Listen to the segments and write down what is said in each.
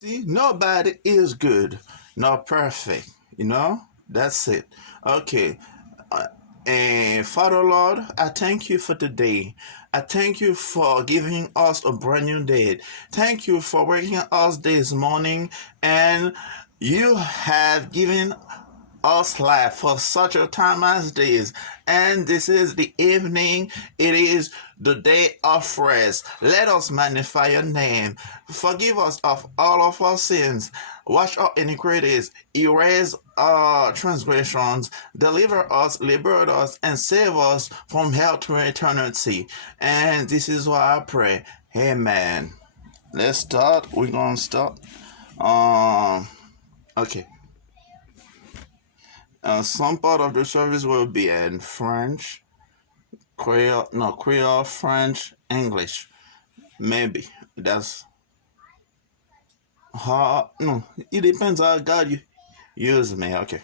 See, nobody is good, not perfect. You know, that's it. Okay. Uh, and Father Lord, I thank you for today. I thank you for giving us a brand new day. Thank you for waking us this morning, and you have given us life for such a time as this. And this is the evening. It is the day of rest. Let us magnify your name. Forgive us of all of our sins. Wash our iniquities. Erase our transgressions. Deliver us, liberate us, and save us from hell to eternity. And this is why I pray. Amen. Let's start. We're gonna start. Um. Okay. Some part of the service will be in French, Creole, no, Creole, French, English. Maybe. That's how, no, it depends how God you use me. Okay.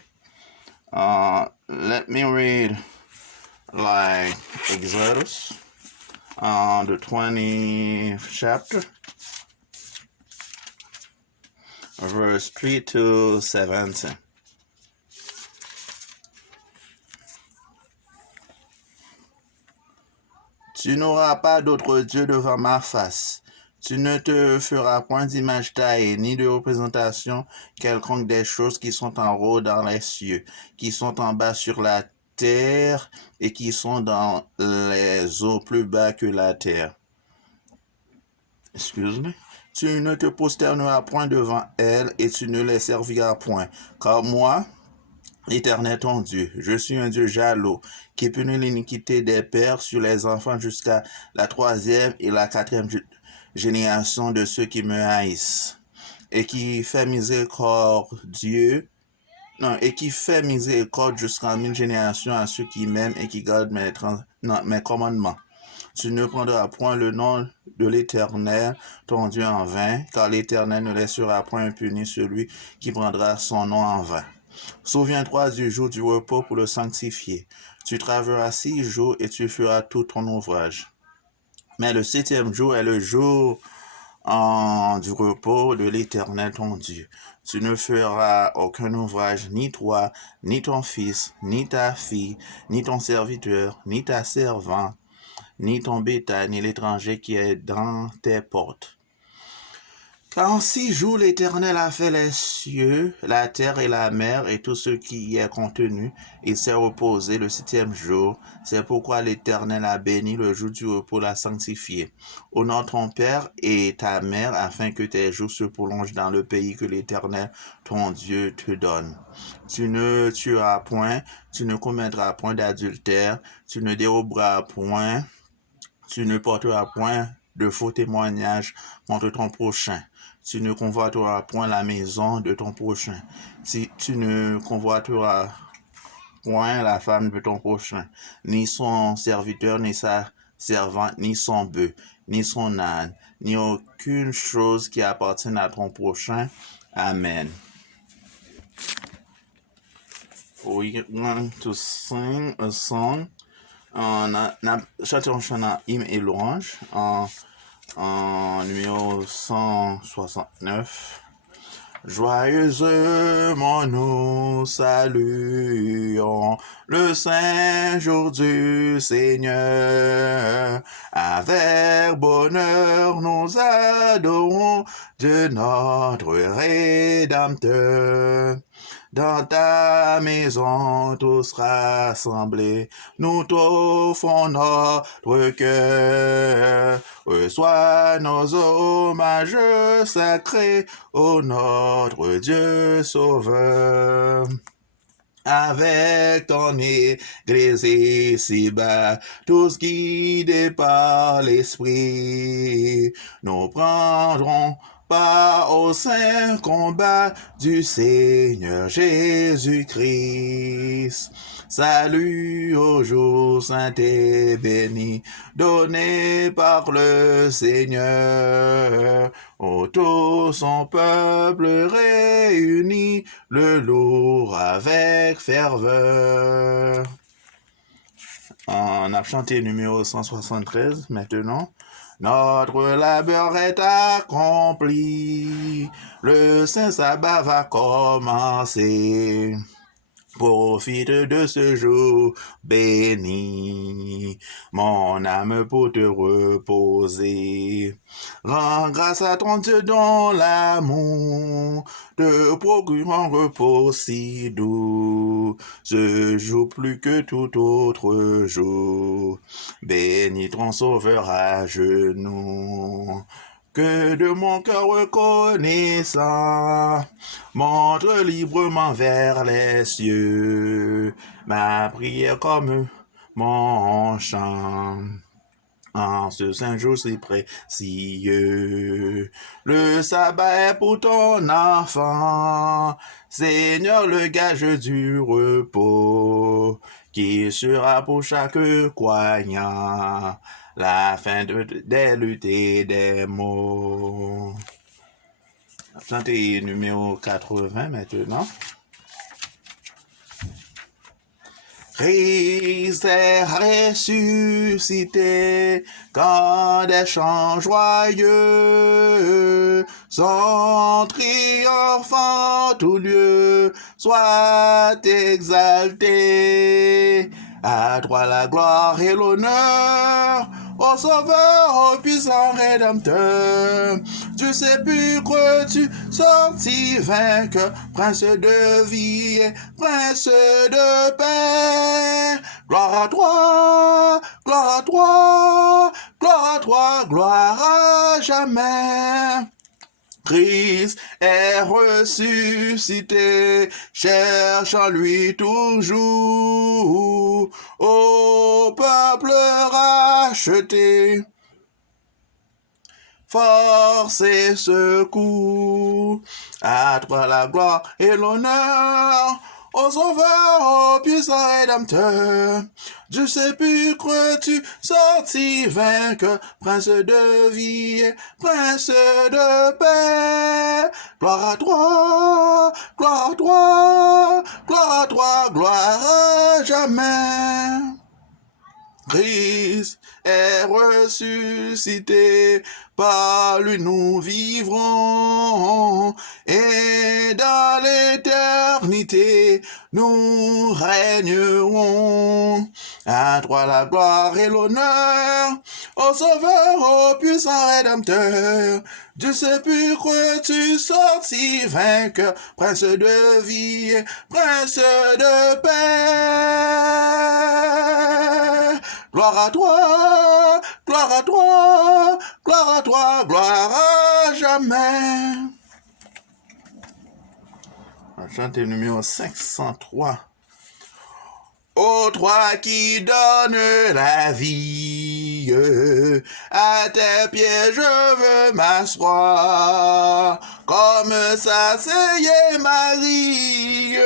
Let me read like Exodus, the 20th chapter, verse 3 to 17. Tu n'auras pas d'autre Dieu devant ma face. Tu ne te feras point d'image taillée, ni de représentation quelconque des choses qui sont en haut dans les cieux, qui sont en bas sur la terre et qui sont dans les eaux plus bas que la terre. Excuse-moi. Tu ne te prosterneras point devant elles et tu ne les serviras point, car moi, L'Éternel ton Dieu, je suis un Dieu jaloux, qui punit l'iniquité des pères sur les enfants jusqu'à la troisième et la quatrième génération de ceux qui me haïssent, et qui fait miséricordieux, non, et qui fait miséricorde jusqu'à 1000 générations à ceux qui m'aiment et qui gardent mes commandements. Tu ne prendras point le nom de l'Éternel, ton Dieu, en vain, car l'Éternel ne laissera point impuni celui qui prendra son nom en vain. Souviens-toi du jour du repos pour le sanctifier. Tu travailleras 6 jours et tu feras tout ton ouvrage. Mais le 7e jour est le jour du repos de l'Éternel ton Dieu. Tu ne feras aucun ouvrage, ni toi, ni ton fils, ni ta fille, ni ton serviteur, ni ta servante, ni ton bétail, ni l'étranger qui est dans tes portes. Car en 6 jours l'Éternel a fait les cieux, la terre et la mer et tout ce qui y est contenu. Il s'est reposé le 7e jour. C'est pourquoi l'Éternel a béni le jour du repos, l'a sanctifié. Honore ton père et ta mère afin que tes jours se prolongent dans le pays que l'Éternel, ton Dieu, te donne. Tu ne tueras point, tu ne commettras point d'adultère, tu ne déroberas point, tu ne porteras point de faux témoignages contre ton prochain. Tu ne convoiteras point la maison de ton prochain. Si tu ne convoiteras point la femme de ton prochain, ni son serviteur, ni sa servante, ni son bœuf, ni son âne, ni aucune chose qui appartienne à ton prochain. Amen. We're going to sing a song. Chanter un chant hymne et louange en numéro 169. Joyeusement nous saluons le saint jour du Seigneur. Avec bonheur nous adorons de notre Rédempteur. Dans ta maison tous rassemblés, nous t'offrons notre cœur. Reçois nos hommages sacrés, ô notre Dieu sauveur. Avec ton Église ici-bas, tous guidés par l'Esprit, nous prendrons part au saint combat du Seigneur Jésus-Christ. Salut au jour saint et béni, donné par le Seigneur. Ô tout son peuple réuni, le lourd avec ferveur. On a chanté numéro 173 maintenant. Notre labeur est accompli, le saint sabbat va commencer. Profite de ce jour béni, mon âme pour te reposer. Rends grâce à ton Dieu dans l'amour, te procure un repos si doux. Ce jour plus que tout autre jour, bénis ton Sauveur à genoux. Que de mon cœur reconnaissant, montre librement vers les cieux ma prière comme mon chant. En ce saint jour si précieux, le sabbat est pour ton enfant, Seigneur le gage du repos, qui sera pour chaque croyant la fin des luttes et des maux. Chanter numéro 80 maintenant. Christ est ressuscité, quand des chants joyeux, son triomphe en tout lieu, soit exalté. À toi la gloire et l'honneur, ô Sauveur, ô puissant Rédempteur. Du sépulcre tu sortis vainqueur, Prince de vie et Prince de paix. Gloire à toi, gloire à toi, gloire à toi, gloire à jamais. Christ est ressuscité, cherche en lui toujours, ô peuple racheté. Force et secours, à toi la gloire et l'honneur, ô Sauveur, ô puissant Rédempteur. Du sépulcre tu sortis vainqueur, Prince de vie, Prince de paix. Gloire à toi, gloire à toi, gloire à toi, gloire à jamais. Christ est ressuscité, par lui nous vivrons, et dans l'éternité nous régnerons. À toi la gloire et l'honneur, ô Sauveur, ô puissant Rédempteur. Du sépulcre tu sortis vainqueur, Prince de vie, Prince de paix. Gloire à toi, gloire à toi, gloire à toi, gloire à jamais. On chante le numéro 503. Ô toi qui donnes la vie, à tes pieds je veux m'asseoir, comme s'asseyait Marie,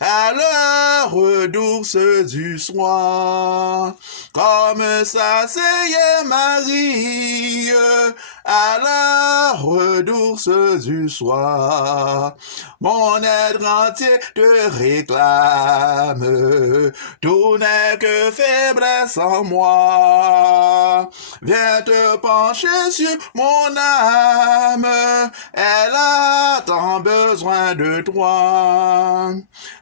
à l'heure douce du soir. Comme s'asseyait Marie, à l'heure douce du soir. Mon être entier te réclame, tout n'est que faiblesse en moi. Viens te pencher sur mon âme, elle a tant besoin de toi.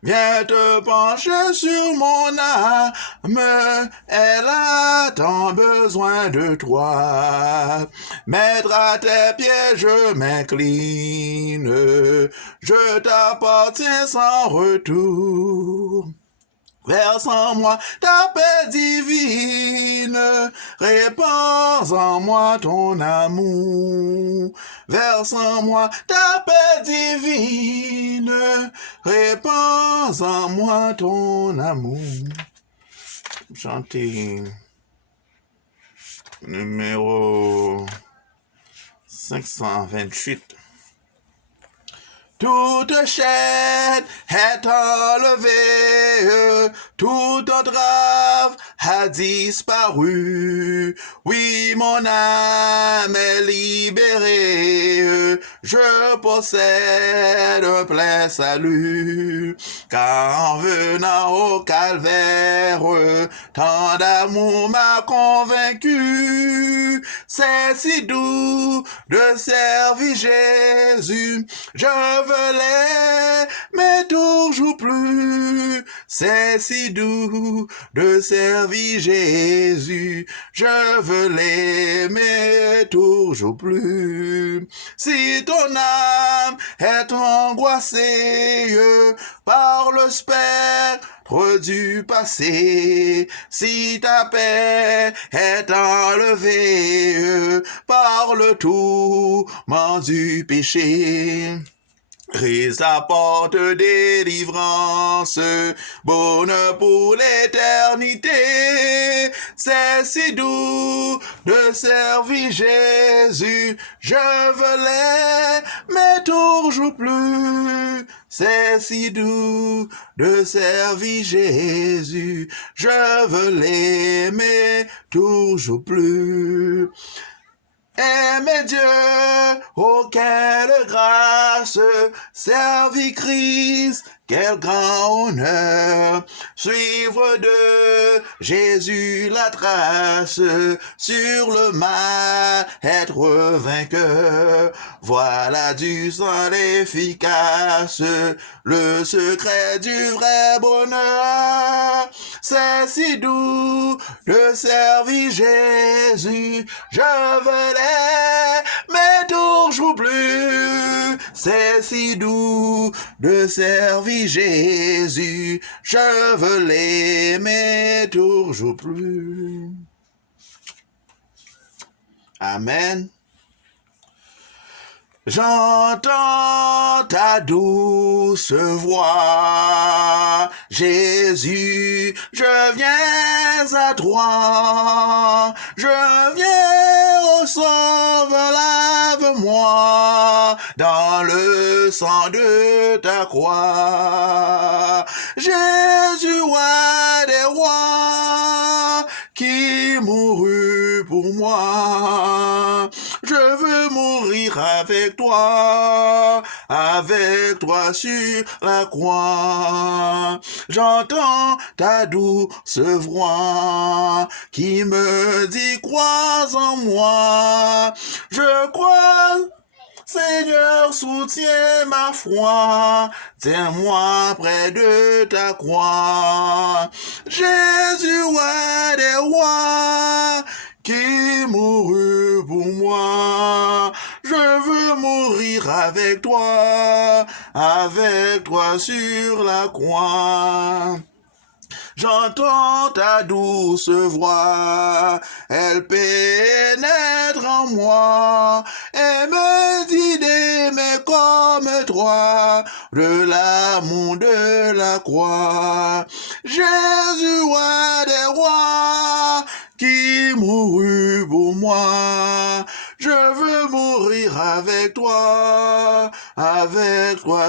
Viens te pencher sur mon âme, elle a tant besoin de toi. Maître, à tes pieds je m'incline, je t'appartiens sans retour. Verse en moi ta paix divine, répands en moi ton amour. Verse en moi ta paix divine, répands en moi ton amour. Chantez numéro 528. Toute chaîne est enlevée, toute entrave a disparu. Oui, mon âme est libérée, je possède un plein salut. Car en venant au calvaire, tant d'amour m'a convaincu. C'est si doux de servir Jésus, je veux l'aimer toujours plus. C'est si doux de servir Jésus, je veux l'aimer toujours plus. Si ton âme est angoissée par le spectre du passé, si ta paix est enlevée par le tourment du péché, Christ apporte délivrance, bonheur pour l'éternité. C'est si doux de servir Jésus, je veux l'aimer toujours plus. C'est si doux de servir Jésus, je veux l'aimer toujours plus. Aimer Dieu, oh quelle grâce, servir Christ, quel grand honneur, suivre de Jésus la trace, sur le mal être vainqueur. Voilà du sang efficace, le secret du vrai bonheur. C'est si doux de servir Jésus, je veux l'aimer toujours plus. C'est si doux de servir Jésus, je veux l'aimer toujours plus. Amen. J'entends ta douce voix, Jésus, je viens à toi, je viens au Sauveur, lave-moi dans le sang de ta croix. Jésus, roi des rois, qui mourut pour moi, je veux mourir avec toi sur la croix. J'entends ta douce voix qui me dit crois en moi. Je crois, Seigneur, soutiens ma foi, tiens-moi près de ta croix. Jésus, roi des rois, qui mourut pour moi, je veux mourir avec toi sur la croix. J'entends ta douce voix, elle pénètre en moi et me dit d'aimer comme toi, de l'amour de la croix. Jésus, roi des rois, qui mourut pour moi, je veux mourir avec toi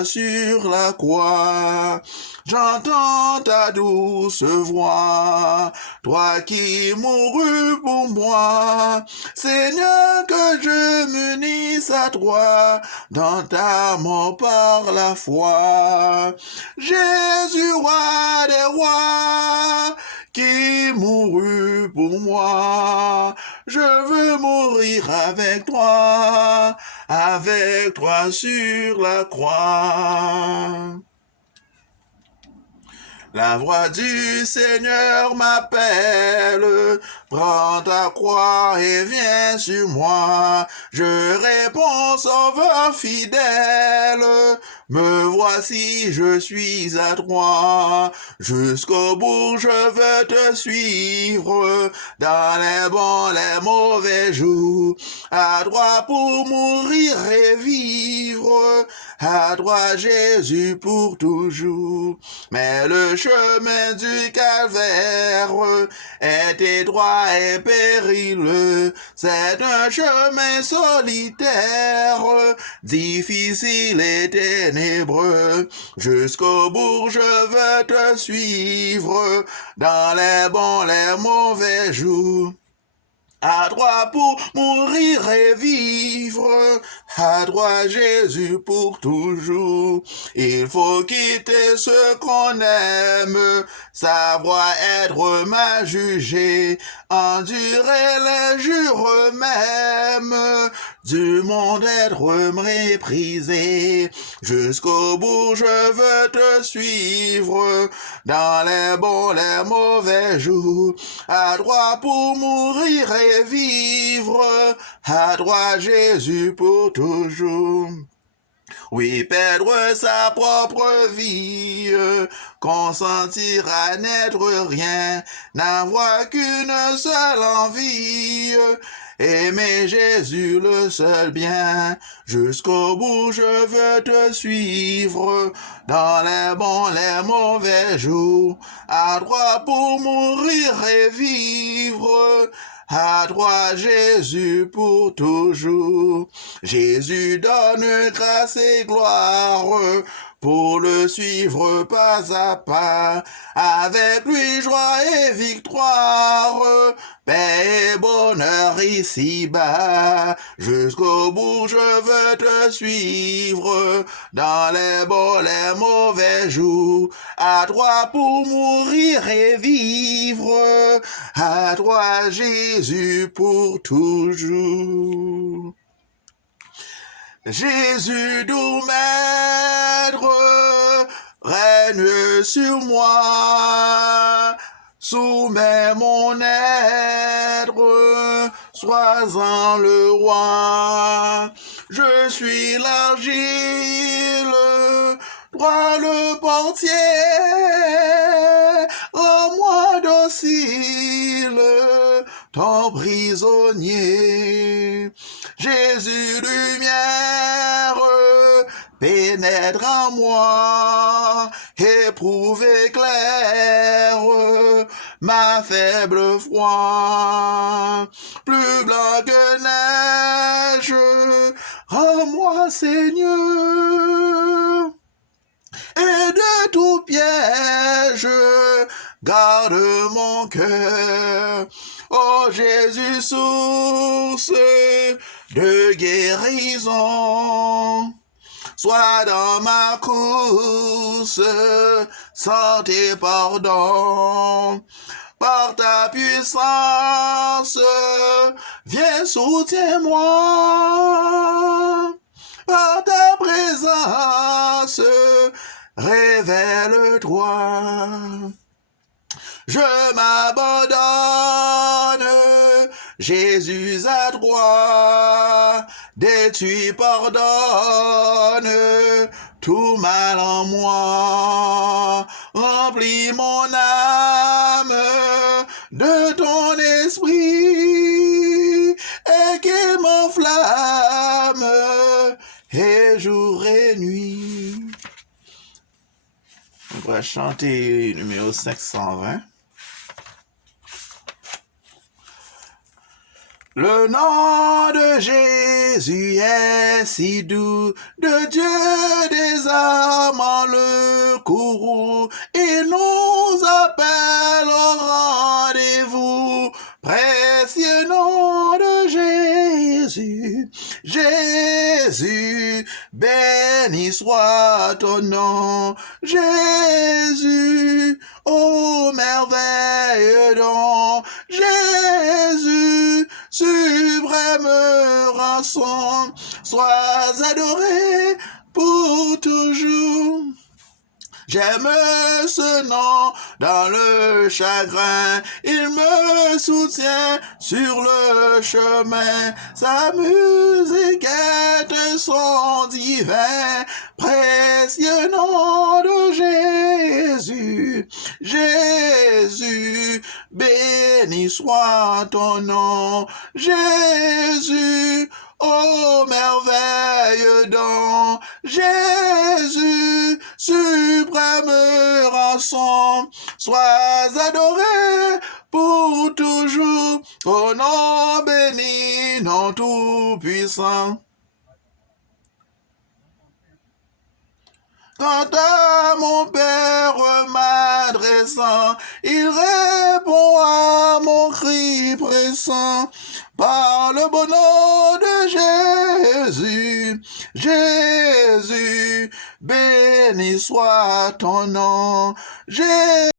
sur la croix. J'entends ta douce voix, toi qui mourus pour moi, Seigneur, que je m'unisse à toi dans ta mort par la foi. Jésus, roi des rois, qui mourut pour moi, je veux mourir avec toi sur la croix. La voix du Seigneur m'appelle, prends ta croix et viens sur moi. Je réponds, Sauveur fidèle, me voici, je suis à toi. Jusqu'au bout, je veux te suivre, dans les bons, les mauvais jours, à droite pour mourir et vivre. à toi Jésus pour toujours. Mais le chemin du calvaire est étroit et périlleux, c'est un chemin solitaire, difficile et ténébreux. Jusqu'au bout je veux te suivre, dans les bons, les mauvais jours. À toi pour mourir et vivre, à toi Jésus pour toujours. Il faut quitter ce qu'on aime, savoir être mal jugé, endurer les jours même, du monde être méprisé. Jusqu'au bout je veux te suivre, dans les bons, les mauvais jours. À toi pour mourir et vivre, à toi Jésus pour toujours. Oui, perdre sa propre vie, consentir à n'être rien, n'avoir qu'une seule envie, aimer Jésus le seul bien. Jusqu'au bout je veux te suivre, dans les bons, les mauvais jours. À toi pour mourir et vivre, à toi Jésus pour toujours. Jésus donne grâce et gloire, pour le suivre pas à pas. Avec lui joie et victoire, paix et bonheur ici-bas. Jusqu'au bout je veux te suivre, dans les bons, les mauvais jours. À toi pour mourir et vivre, à toi Jésus pour toujours. Jésus doux maître, règne sur moi, soumets mon être, sois-en le roi. Je suis l'argile, toi le portier, rends-moi docile, ton prisonnier. Jésus lumière, pénètre en moi, éprouve éclaire ma faible foi. Plus blanc que neige, rends-moi Seigneur, et de tout piège, garde mon cœur. Ô Jésus, source de guérison, sois dans ma course, santé, pardon. Par ta puissance, viens, soutiens-moi. Par ta présence, révèle-toi. Je m'abandonne, Jésus à toi, détruis, pardonne tout mal en moi. Remplis mon âme de ton esprit et qu'il m'enflamme et jour et nuit. On va chanter numéro 520. Le nom de Jésus est si doux, de Dieu des âmes en le courroux, il nous appelle au rendez-vous, précieux nom de Jésus. Jésus, béni soit ton nom, Jésus, ô merveilleux don, Jésus, suprême rançon, sois adoré pour toujours. J'aime ce nom dans le chagrin, il me soutient sur le chemin, sa musique est un son divin, précieux nom de Jésus. Jésus, béni soit ton nom, Jésus, ô merveilleux don, Jésus, suprême rançon, sois adoré pour toujours, au nom béni, nom tout-puissant. Quant à mon Père m'adressant, il répond à mon cri pressant. Par le bon nom de Jésus, Jésus, béni soit ton nom. Jésus.